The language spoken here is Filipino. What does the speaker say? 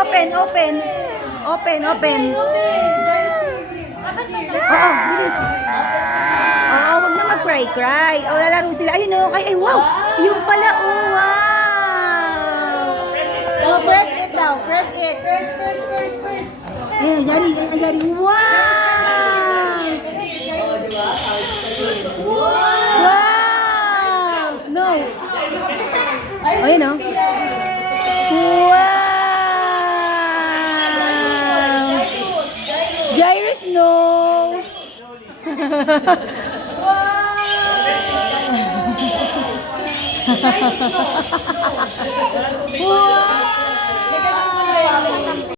open, open. Open, open. Oo, bilis. Oo, wag na mag-cry, cry. O, lalaro sila. Ayun, oh. Ay, wow. Yung pala, oh, wow. Oh, press it daw. Press it. Press. Eh, Jari. Wow. Wow. No. Oh, yun, oh. Wow. Jairus, no. Wow.